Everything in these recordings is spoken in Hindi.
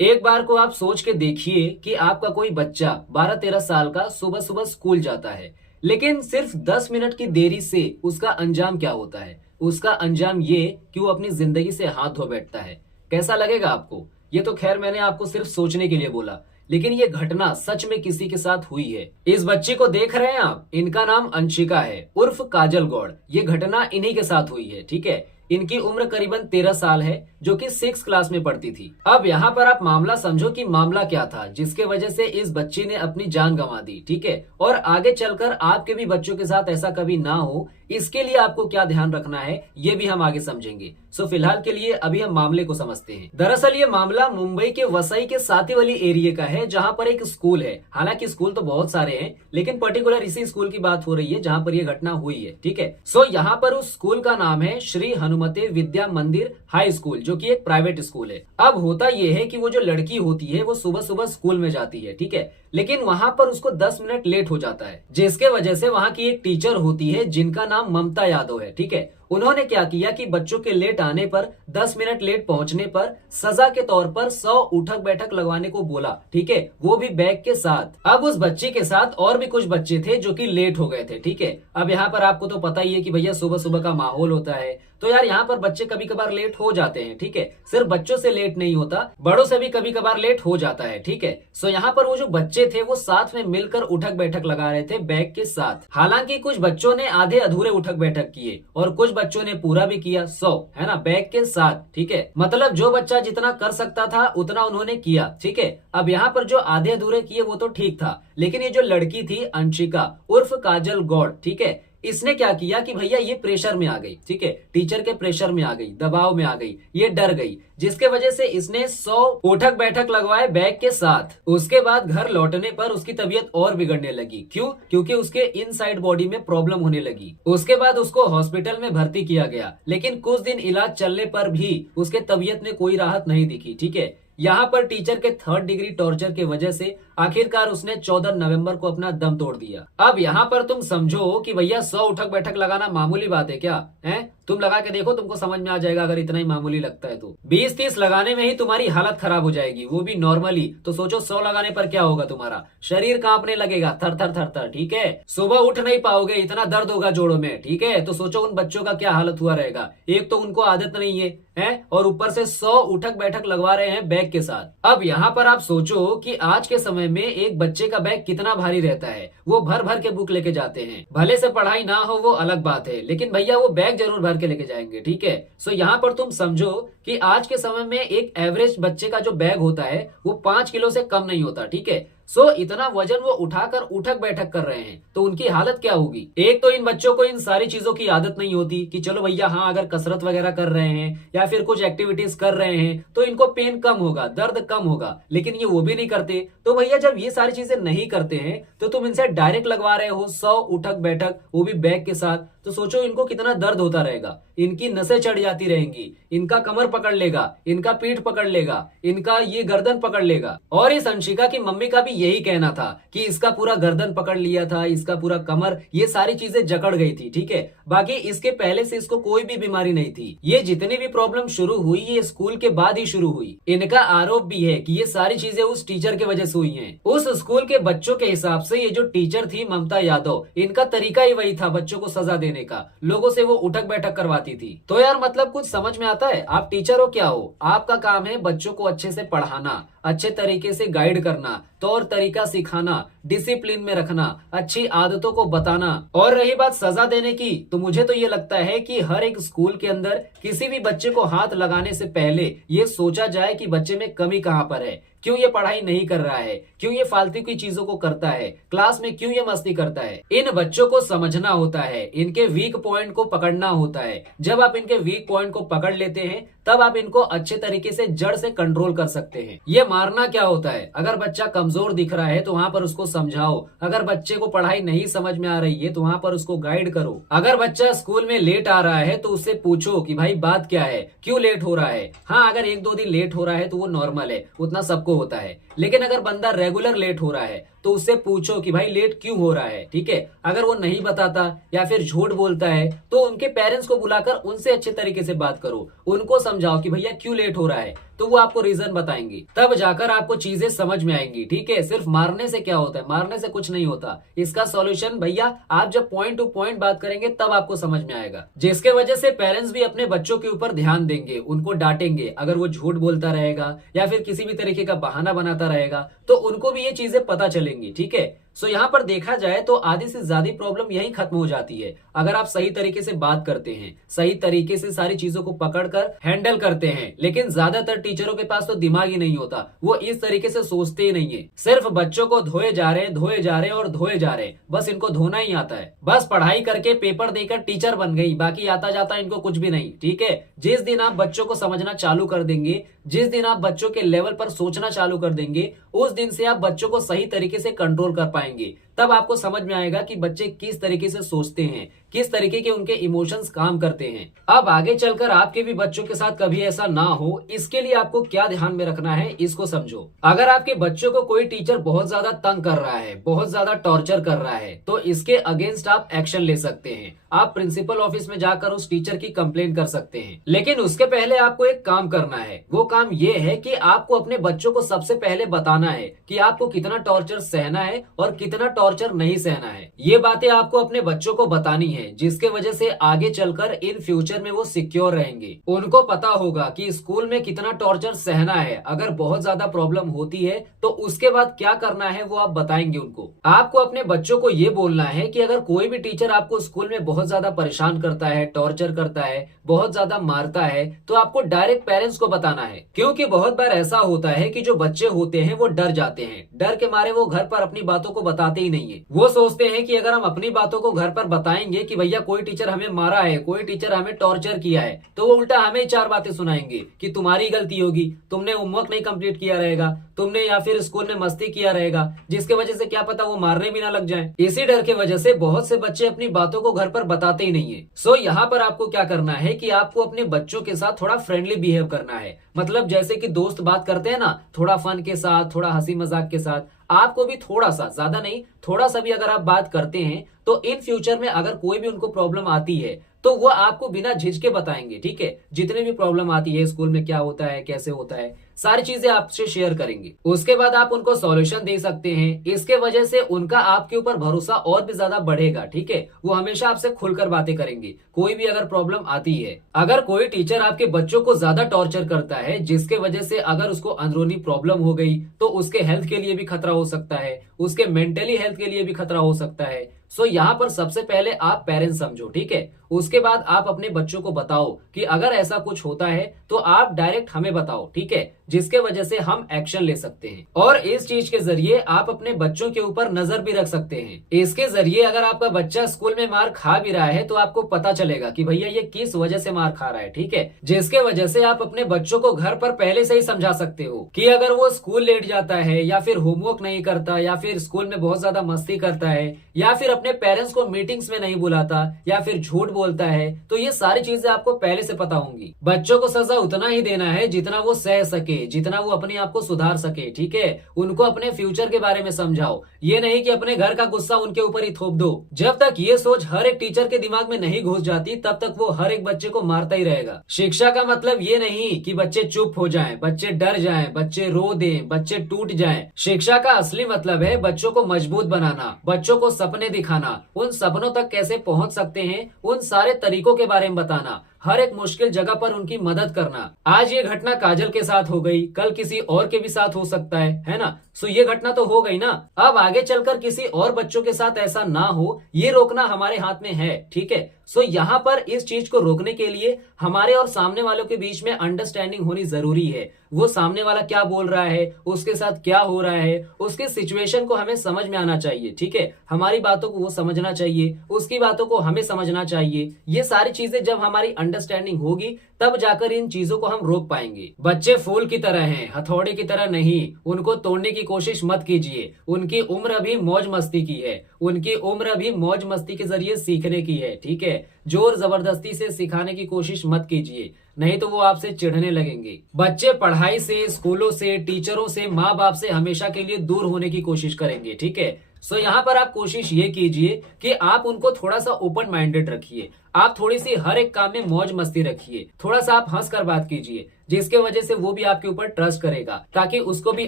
एक बार को आप सोच के देखिए कि आपका कोई बच्चा 12-13 साल का सुबह सुबह स्कूल जाता है, लेकिन सिर्फ 10 मिनट की देरी से उसका अंजाम क्या होता है। उसका अंजाम ये कि वो अपनी जिंदगी से हाथ धो बैठता है। कैसा लगेगा आपको? ये तो खैर मैंने आपको सिर्फ सोचने के लिए बोला, लेकिन ये घटना सच में किसी के साथ हुई है। इस बच्ची को देख रहे हैं आप, इनका नाम अंशिका है उर्फ काजल गौड़। ये घटना इन्हीं के साथ हुई है, ठीक है। इनकी उम्र करीबन 13 साल है, जो कि 6 क्लास में पढ़ती थी। अब यहाँ पर आप मामला समझो कि मामला क्या था जिसके वजह से इस बच्ची ने अपनी जान गंवा दी, ठीक है। और आगे चलकर आपके भी बच्चों के साथ ऐसा कभी ना हो, इसके लिए आपको क्या ध्यान रखना है ये भी हम आगे समझेंगे। सो फिलहाल के लिए अभी हम मामले को समझते हैं। दरअसल ये मामला मुंबई के वसई के सातीवाली एरिया का है, जहाँ पर एक स्कूल है। हालांकि स्कूल तो बहुत सारे हैं, लेकिन पर्टिकुलर इसी स्कूल की बात हो रही है जहाँ पर यह घटना हुई है, ठीक है। सो यहाँ पर उस स्कूल का नाम है श्री हनुमते विद्या मंदिर हाई स्कूल, जो कि एक प्राइवेट स्कूल है। अब होता यह है कि वो जो लड़की होती है वो सुबह सुबह स्कूल में जाती है, ठीक है, लेकिन वहां पर उसको 10 मिनट लेट हो जाता है, जिसके वजह से वहां की एक टीचर होती है जिनका नाम ममता यादव है, ठीक है। उन्होंने क्या किया कि बच्चों के लेट आने पर, 10 मिनट लेट पहुंचने पर सजा के तौर पर 100 उठक बैठक लगवाने को बोला, ठीक है, वो भी बैग के साथ। अब उस बच्ची के साथ और भी कुछ बच्चे थे जो कि लेट हो गए थे, ठीक है। अब यहाँ पर आपको तो पता ही है कि भैया सुबह सुबह का माहौल होता है, तो यार यहाँ पर बच्चे कभी कभार लेट हो जाते हैं, ठीक है। सिर्फ बच्चों से लेट नहीं होता, बड़ों से भी कभी कभार लेट हो जाता है, ठीक है। सो यहाँ पर वो जो बच्चे थे वो साथ में मिलकर उठक बैठक लगा रहे थे बैग के साथ। हालांकि कुछ बच्चों ने आधे अधूरे उठक बैठक किए और कुछ बच्चों ने पूरा भी किया, 100 है ना, बैग के साथ, ठीक है। मतलब जो बच्चा जितना कर सकता था उतना उन्होंने किया, ठीक है। अब यहाँ पर जो आधे अधूरे किए वो तो ठीक था, लेकिन ये जो लड़की थी अंशिका उर्फ काजल गौड़, ठीक है, इसने क्या किया कि भैया ये प्रेशर में आ गई, ठीक है, टीचर के प्रेशर में आ गई, दबाव में आ गई, ये डर गई, जिसके वजह से इसने 100 उठक बैठक लगवाए बैग के साथ। उसके बाद घर लौटने पर उसकी तबीयत और बिगड़ने लगी। क्यों? क्योंकि उसके इनसाइड बॉडी में प्रॉब्लम होने लगी। उसके बाद उसको हॉस्पिटल में भर्ती किया गया, लेकिन कुछ दिन इलाज चलने पर भी उसके तबीयत में कोई राहत नहीं दिखी, ठीक है। यहाँ पर टीचर के 3rd डिग्री टॉर्चर के वजह से आखिरकार उसने 14 नवंबर को अपना दम तोड़ दिया। अब यहाँ पर तुम समझो कि भैया 100 उठक बैठक लगाना मामूली बात है क्या? है, तुम लगा के देखो, तुमको समझ में आ जाएगा अगर इतना ही मामूली लगता है तो। 20-30 लगाने में ही तुम्हारी हालत खराब हो जाएगी, वो भी नॉर्मली। तो सोचो 100 लगाने पर क्या होगा, तुम्हारा शरीर कांपने लगेगा, थर थर थर थर, ठीक है। सुबह उठ नहीं पाओगे, इतना दर्द होगा जोड़ों में, ठीक है। तो सोचो उन बच्चों का क्या हालत हुआ रहेगा। एक तो उनको आदत नहीं है और ऊपर से 100 उठक बैठक लगवा रहे हैं बैग के साथ। अब यहाँ पर आप सोचो कि आज के समय में एक बच्चे का बैग कितना भारी रहता है। वो भर भर के बुक लेके जाते हैं, भले से पढ़ाई ना हो वो अलग बात है, लेकिन भैया वो बैग जरूर भर के लेके जाएंगे, ठीक है। सो यहाँ पर तुम समझो कि आज के समय में एक एवरेज बच्चे का जो बैग होता है वो 5 किलो से कम नहीं होता, ठीक है। सो इतना वजन वो उठाकर उठक बैठक कर रहे हैं, तो उनकी हालत क्या होगी। एक तो इन बच्चों को इन सारी चीजों की आदत नहीं होती कि चलो भैया हाँ, अगर कसरत वगैरह कर रहे हैं या फिर कुछ एक्टिविटीज कर रहे हैं तो इनको पेन कम होगा, दर्द कम होगा, लेकिन ये वो भी नहीं करते। तो भैया जब ये सारी चीजें नहीं करते हैं तो तुम इनसे डायरेक्ट लगवा रहे हो 100 उठक बैठक, वो भी बैग के साथ। तो सोचो इनको कितना दर्द होता रहेगा, इनकी नसें चढ़ जाती रहेंगी, इनका कमर पकड़ लेगा, इनका पीठ पकड़ लेगा, इनका ये गर्दन पकड़ लेगा। और इस अंशिका की मम्मी का भी यही कहना था कि इसका पूरा गर्दन पकड़ लिया था, इसका पूरा कमर, ये सारी चीजें जकड़ गई थी, ठीक है। बाकी इसके पहले से इसको कोई भी बीमारी नहीं थी। ये जितनी भी प्रॉब्लम शुरू हुई ये स्कूल के बाद ही शुरू हुई। इनका आरोप भी है कि ये सारी चीजें उस टीचर की वजह से हुई हैं। उस स्कूल के बच्चों के हिसाब से ये जो टीचर थी ममता यादव, इनका तरीका ही वही था बच्चों को सजा देने का, लोगों से वो उठक बैठक करवाती थी। तो यार मतलब कुछ समझ में आता है? आप टीचर हो क्या हो, आपका काम है बच्चों को अच्छे से पढ़ाना, अच्छे तरीके से गाइड करना, तौर तरीका सिखाना, डिसिप्लिन में रखना, अच्छी आदतों को बताना। और रही बात सजा देने की, तो मुझे तो ये लगता है कि हर एक स्कूल के अंदर किसी भी बच्चे को हाथ लगाने से पहले ये सोचा जाए कि बच्चे में कमी कहाँ पर है, क्यों ये पढ़ाई नहीं कर रहा है, क्यों ये फालतू की चीजों को करता है, क्लास में क्यों ये मस्ती करता है। इन बच्चों को समझना होता है, इनके वीक पॉइंट को पकड़ना होता है। जब आप इनके वीक पॉइंट को पकड़ लेते हैं तब आप इनको अच्छे तरीके से जड़ से कंट्रोल कर सकते हैं। ये मारना क्या होता है, अगर बच्चा कमजोर दिख रहा है तो वहां पर उसको समझाओ, अगर बच्चे को पढ़ाई नहीं समझ में आ रही है तो वहां पर उसको गाइड करो। अगर बच्चा स्कूल में लेट आ रहा है तो उससे पूछो कि भाई बात क्या है, क्यों लेट हो रहा है। हाँ, अगर 1-2 दिन लेट हो रहा है तो वो नॉर्मल है, उतना सबको होता है, लेकिन अगर बंदा रेगुलर लेट हो रहा है तो उससे पूछो कि भाई लेट क्यों हो रहा है, ठीक है। अगर वो नहीं बताता या फिर झूठ बोलता है तो उनके पेरेंट्स को बुलाकर उनसे अच्छे तरीके से बात करो, उनको समझाओ कि भैया क्यों लेट हो रहा है, तो वो आपको रीजन बताएंगे, तब जाकर आपको चीजें समझ में आएंगी। ठीक है, सिर्फ मारने से क्या होता है, मारने से कुछ नहीं होता। इसका सॉल्यूशन भैया आप जब पॉइंट टू पॉइंट बात करेंगे तब आपको समझ में आएगा, जिसके वजह से पेरेंट्स भी अपने बच्चों के ऊपर ध्यान देंगे, उनको डांटेंगे। अगर वो झूठ बोलता रहेगा या फिर किसी भी तरीके का बहाना बनाता रहेगा तो उनको भी ये चीजें पता चलेंगी। ठीक है, सो यहाँ पर देखा जाए तो आधी से ज्यादा प्रॉब्लम यही खत्म हो जाती है अगर आप सही तरीके से बात करते हैं, सही तरीके से सारी चीजों को पकड़कर हैंडल करते हैं। लेकिन ज्यादातर टीचरों के पास तो दिमाग ही नहीं होता, वो इस तरीके से सोचते ही नहीं है। सिर्फ बच्चों को धोए जा रहे, धोए जा रहे और धोए जा रहे, बस इनको धोना ही आता है। बस पढ़ाई करके पेपर देकर टीचर बन गई, बाकी आता जाता इनको कुछ भी नहीं। ठीक है, जिस दिन आप बच्चों को समझना चालू कर देंगे, जिस दिन आप बच्चों के लेवल पर सोचना चालू कर देंगे, उस दिन से आप बच्चों को सही तरीके से कंट्रोल कर पाएंगे। तब आपको समझ में आएगा कि बच्चे किस तरीके से सोचते हैं, किस तरीके के उनके इमोशंस काम करते हैं। अब आगे चलकर आपके भी बच्चों के साथ कभी ऐसा ना हो, इसके लिए आपको क्या ध्यान में रखना है इसको समझो। अगर आपके बच्चों को कोई टीचर बहुत ज्यादा तंग कर रहा है, बहुत ज्यादा टॉर्चर कर रहा है, तो इसके अगेंस्ट आप एक्शन ले सकते हैं। आप प्रिंसिपल ऑफिस में जाकर उस टीचर की कंप्लेन कर सकते हैं। लेकिन उसके पहले आपको एक काम करना है। वो काम ये है कि आपको अपने बच्चों को सबसे पहले बताना है कि आपको कितना टॉर्चर सहना है और कितना टॉर्चर नहीं सहना है। ये बातें आपको अपने बच्चों को बतानी है, जिसके वजह से आगे चलकर इन फ्यूचर में वो सिक्योर रहेंगे। उनको पता होगा कि स्कूल में कितना टॉर्चर सहना है। अगर बहुत ज्यादा प्रॉब्लम होती है तो उसके बाद क्या करना है वो आप बताएंगे उनको। आपको अपने बच्चों को ये बोलना है कि अगर कोई भी टीचर आपको स्कूल में बहुत ज्यादा परेशान करता है, टॉर्चर करता है, बहुत ज्यादा मारता है, तो आपको डायरेक्ट पेरेंट्स को बताना है। क्योंकि बहुत बार ऐसा होता है कि जो बच्चे होते हैं वो डर जाते हैं, डर के मारे वो घर पर अपनी बातों को बताते ही नहीं है। वो सोचते हैं कि अगर हम अपनी बातों को घर पर बताएंगे कि भैया कोई टीचर हमें मारा है, कोई टीचर हमें टॉर्चर किया है, तो वो उल्टा हमें ही चार बातें सुनाएंगे कि तुम्हारी गलती होगी, तुमने होमवर्क नहीं कंप्लीट किया रहेगा, तुमने या फिर स्कूल में मस्ती किया रहेगा, जिसके वजह से क्या पता वो मारने भी ना लग जाए। इसी डर के वजह से बहुत से बच्चे अपनी बातों को घर पर बताते ही नहीं है। सो यहाँ पर आपको क्या करना है कि आपको अपने बच्चों के साथ थोड़ा फ्रेंडली बिहेव करना है। मतलब जैसे कि दोस्त बात करते हैं ना, थोड़ा फन के साथ, थोड़ा हंसी मजाक के साथ, आपको भी थोड़ा सा, ज्यादा नहीं, थोड़ा सा भी अगर आप बात करते हैं तो इन फ्यूचर में अगर कोई भी उनको प्रॉब्लम आती है तो वो आपको बिना झिझके बताएंगे। ठीक है, जितने भी प्रॉब्लम आती है स्कूल में, क्या होता है, कैसे होता है, सारी चीजें आपसे शेयर करेंगे। उसके बाद आप उनको सॉल्यूशन दे सकते हैं। इसके वजह से उनका आपके ऊपर भरोसा और भी ज्यादा बढ़ेगा। ठीक है, वो हमेशा आपसे खुलकर बातें करेंगे कोई भी अगर प्रॉब्लम आती है। अगर कोई टीचर आपके बच्चों को ज्यादा टॉर्चर करता है, जिसके वजह से अगर उसको अंदरूनी प्रॉब्लम हो गई तो उसके हेल्थ के लिए भी खतरा हो सकता है, उसके मेंटली हेल्थ के लिए भी खतरा हो सकता है। सो यहाँ पर सबसे पहले आप पेरेंट्स समझो। ठीक है, उसके बाद आप अपने बच्चों को बताओ कि अगर ऐसा कुछ होता है तो आप डायरेक्ट हमें बताओ। ठीक है, जिसके वजह से हम एक्शन ले सकते हैं। और इस चीज के जरिए आप अपने बच्चों के ऊपर नजर भी रख सकते हैं। इसके जरिए अगर आपका बच्चा स्कूल में मार खा भी रहा है तो आपको पता चलेगा कि भैया ये किस वजह से मार खा रहा है। ठीक है, जिसके वजह से आप अपने बच्चों को घर पर पहले से ही समझा सकते हो कि अगर वो स्कूल लेट जाता है या फिर होमवर्क नहीं करता या फिर स्कूल में बहुत ज्यादा मस्ती करता है या फिर अपने पेरेंट्स को मीटिंग्स में नहीं बुलाता या फिर झूठ बोलता है, तो ये सारी चीजें आपको पहले से पता होंगी। बच्चों को सजा उतना ही देना है जितना वो सह सके, जितना वो अपने आप को सुधार सके। ठीक है, उनको अपने फ्यूचर के बारे में समझाओ, ये नहीं कि अपने घर का गुस्सा उनके ऊपर ही थोप दो। जब तक ये सोच हर एक टीचर के दिमाग में नहीं घुस जाती तब तक वो हर एक बच्चे को मारता ही रहेगा। शिक्षा का मतलब ये नहीं कि बच्चे चुप हो जाएं, बच्चे डर जाएं, बच्चे रो दें, बच्चे टूट जाएं। शिक्षा का असली मतलब है बच्चों को मजबूत बनाना, बच्चों को सपने दिखाना, उन सपनों तक कैसे पहुंच सकते हैं उन सारे तरीकों के बारे में बताना, हर एक मुश्किल जगह पर उनकी मदद करना। आज ये घटना काजल के साथ हो गई, कल किसी और के भी साथ हो सकता है ना। सो ये घटना तो हो गई ना, अब आगे चलकर किसी और बच्चों के साथ ऐसा ना हो, ये रोकना हमारे हाथ में है। ठीक है, सो यहाँ पर इस चीज को रोकने के लिए हमारे और सामने वालों के बीच में अंडरस्टैंडिंग होनी जरूरी है। वो सामने वाला क्या बोल रहा है, उसके साथ क्या हो रहा है, उसके सिचुएशन को हमें समझ में आना चाहिए। ठीक है, हमारी बातों को वो समझना चाहिए, उसकी बातों को हमें समझना चाहिए। ये सारी चीजें जब हमारी अंडरस्टैंडिंग होगी तब जाकर इन चीजों को हम रोक पाएंगे। बच्चे फूल की तरह हैं, हथौड़े की तरह नहीं। उनको तोड़ने की कोशिश मत कीजिए। उनकी उम्र अभी मौज मस्ती की है, उनकी उम्र अभी मौज मस्ती के जरिए सीखने की है। ठीक है, जोर जबरदस्ती से सिखाने की कोशिश मत कीजिए, नहीं तो वो आपसे चिढ़ने लगेंगे। बच्चे पढ़ाई से, स्कूलों से, टीचरों से, माँ बाप से हमेशा के लिए दूर होने की कोशिश करेंगे। ठीक है, सो यहाँ पर आप कोशिश ये कीजिए कि आप उनको थोड़ा सा ओपन माइंडेड रखिए। आप थोड़ी सी हर एक काम में मौज मस्ती रखिए, थोड़ा सा आप हंस कर बात कीजिए। जिसके वजह से वो भी आपके ऊपर ट्रस्ट करेगा, ताकि उसको भी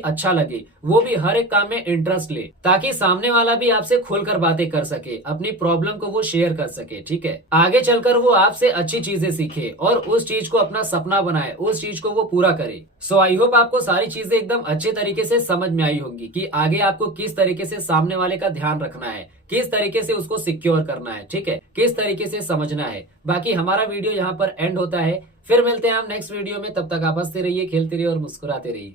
अच्छा लगे, वो भी हर एक काम में इंटरेस्ट ले, ताकि सामने वाला भी आपसे खुलकर बातें कर सके, अपनी प्रॉब्लम को वो शेयर कर सके। ठीक है, आगे चलकर वो आपसे अच्छी चीजें सीखे और उस चीज को अपना सपना बनाए, उस चीज को वो पूरा करे। सो आई होप आपको सारी चीजें एकदम अच्छे तरीके से समझ में आई होंगी कि आगे आपको किस तरीके से सामने वाले का ध्यान रखना है, किस तरीके से उसको सिक्योर करना है, ठीक है, किस तरीके से समझना है। बाकी हमारा वीडियो यहाँ पर एंड होता है, फिर मिलते हैं हम नेक्स्ट वीडियो में। तब तक आप हंसते रहिए, खेलते रहिए और मुस्कुराते रहिए।